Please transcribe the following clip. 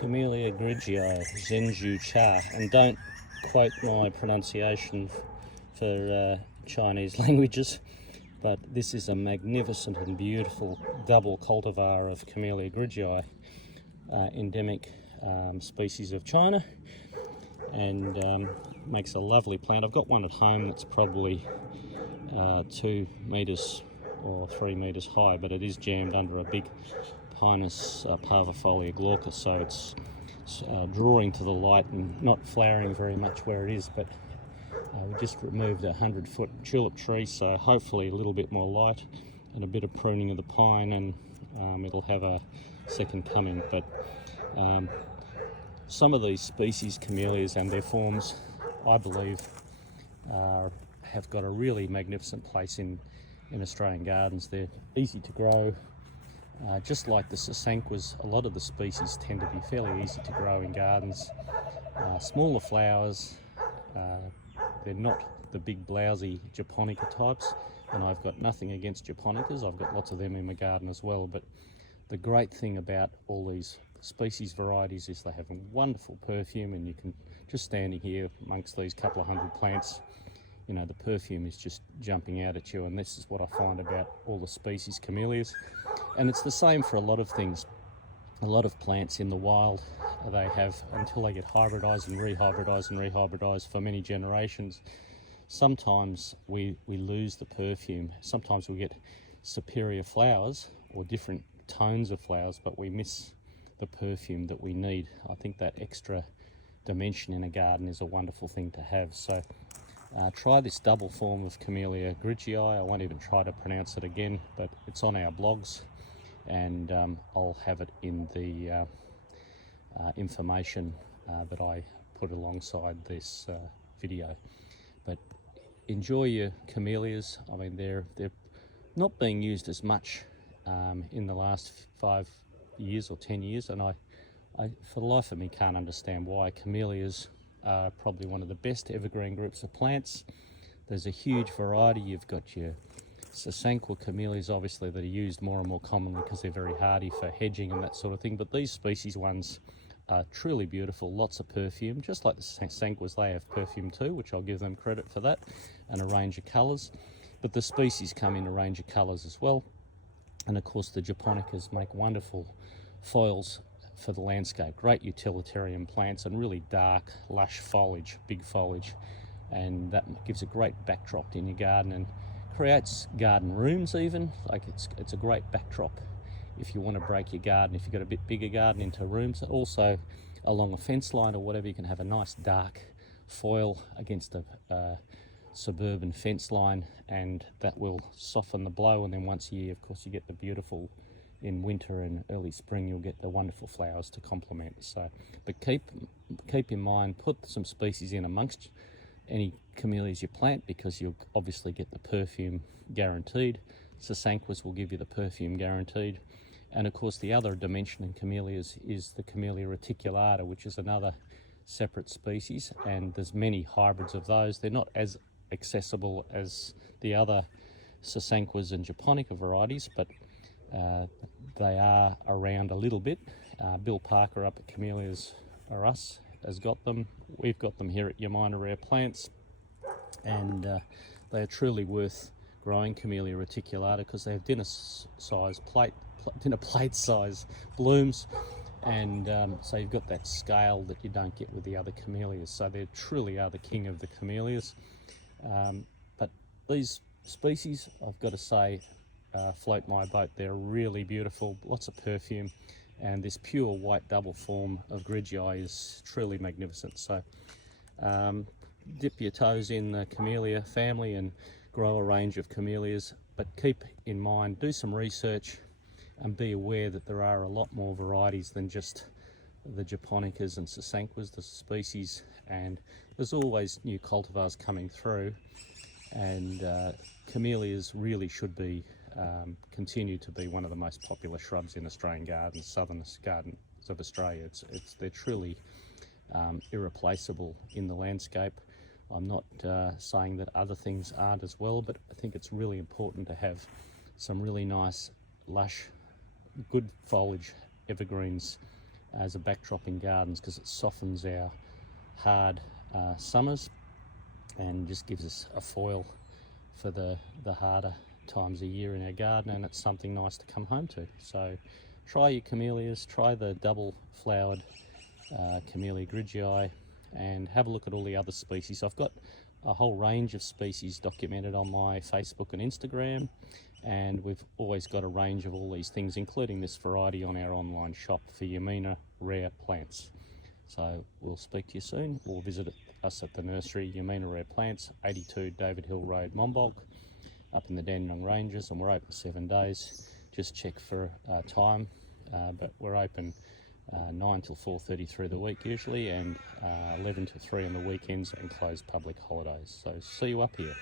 Camellia grigjii, Zhenzhu Cha, and don't quote my pronunciation for Chinese languages, but this is a magnificent and beautiful double cultivar of Camellia grigjii, endemic species of China, and makes a lovely plant. I've got one at home that's probably 2 meters or 3 meters high, but it is jammed under a big Pinus parvifolia glaucus, so it's drawing to the light and not flowering very much where it is. But we just removed a 100-foot tulip tree, so hopefully a little bit more light and a bit of pruning of the pine, and it'll have a second coming. But some of these species, camellias and their forms, I believe have got a really magnificent place in Australian gardens. They're easy to grow. Just like the sasanquas, a lot of the species tend to be fairly easy to grow in gardens. Smaller flowers, they're not the big blousy japonica types, and I've got nothing against japonicas. I've got lots of them in my garden as well, but the great thing about all these species varieties is they have a wonderful perfume, and you can, just standing here amongst these couple of hundred plants, you know, the perfume is just jumping out at you. And this is what I find about all the species camellias. And it's the same for a lot of things. A lot of plants in the wild, they have, until they get hybridized and rehybridized for many generations, sometimes we lose the perfume. Sometimes we get superior flowers or different tones of flowers, but we miss the perfume that we need. I think that extra dimension in a garden is a wonderful thing to have. So try this double form of Camellia grigjii. I won't even try to pronounce it again, but it's on our blogs, and I'll have it in the information that I put alongside this video. But enjoy your camellias. I mean, they're not being used as much in the last 5 years or 10 years, and I for the life of me can't understand why. Camellias are probably one of the best evergreen groups of plants. There's a huge variety. You've got your sasanqua camellias, obviously, that are used more and more commonly because they're very hardy for hedging and that sort of thing, but these species ones are truly beautiful, lots of perfume. Just like the sasanquas, they have perfume too, which I'll give them credit for that, and a range of colours. But the species come in a range of colours as well. And of course the japonicas make wonderful foils for the landscape, great utilitarian plants, and really dark, lush foliage, big foliage, and that gives a great backdrop in your garden and creates garden rooms even. Like it's a great backdrop if you want to break your garden, if you've got a bit bigger garden, into rooms. Also along a fence line or whatever, you can have a nice dark foil against a suburban fence line, and that will soften the blow. And then once a year, of course, you get the beautiful, in winter and early spring, you'll get the wonderful flowers to complement. So, but keep in mind, put some species in amongst any camellias you plant, because you'll obviously get the perfume guaranteed. Sasanquas will give you the perfume guaranteed. And of course, the other dimension in camellias is the Camellia reticulata, which is another separate species, and there's many hybrids of those. They're not as accessible as the other sasanquas and japonica varieties, but they are around a little bit. Bill Parker up at Camellias or Us has got them. We've got them here at Yamina Rare Plants, and they are truly worth growing, Camellia reticulata, because they have dinner plate size blooms, and so you've got that scale that you don't get with the other camellias. So they truly are the king of the camellias. But these species, I've got to say, float my boat. They're really beautiful, lots of perfume, and this pure white double form of grigjii is truly magnificent. So dip your toes in the camellia family and grow a range of camellias, but keep in mind, do some research and be aware that there are a lot more varieties than just the japonicas and sasanquas, the species, and there's always new cultivars coming through, and camellias really should be continue to be one of the most popular shrubs in Australian gardens, southern gardens of Australia. They're truly irreplaceable in the landscape. I'm not saying that other things aren't as well, but I think it's really important to have some really nice, lush, good foliage evergreens as a backdrop in gardens, because it softens our hard summers and just gives us a foil for the harder times a year in our garden, and it's something nice to come home to. So try your camellias, try the double flowered Camellia grigjii, and have a look at all the other species. I've got a whole range of species documented on my Facebook and Instagram, and we've always got a range of all these things, including this variety, on our online shop for Yamina rare plants. So we'll speak to you soon, or visit us at the nursery, Yamina Rare Plants, 82 David Hill Road, Monbulk, up in the Dandenong Ranges, and we're open 7 days. Just check for time, but we're open 9 till 4:30 through the week usually, and 11 to 3 on the weekends, and closed public holidays. So see you up here.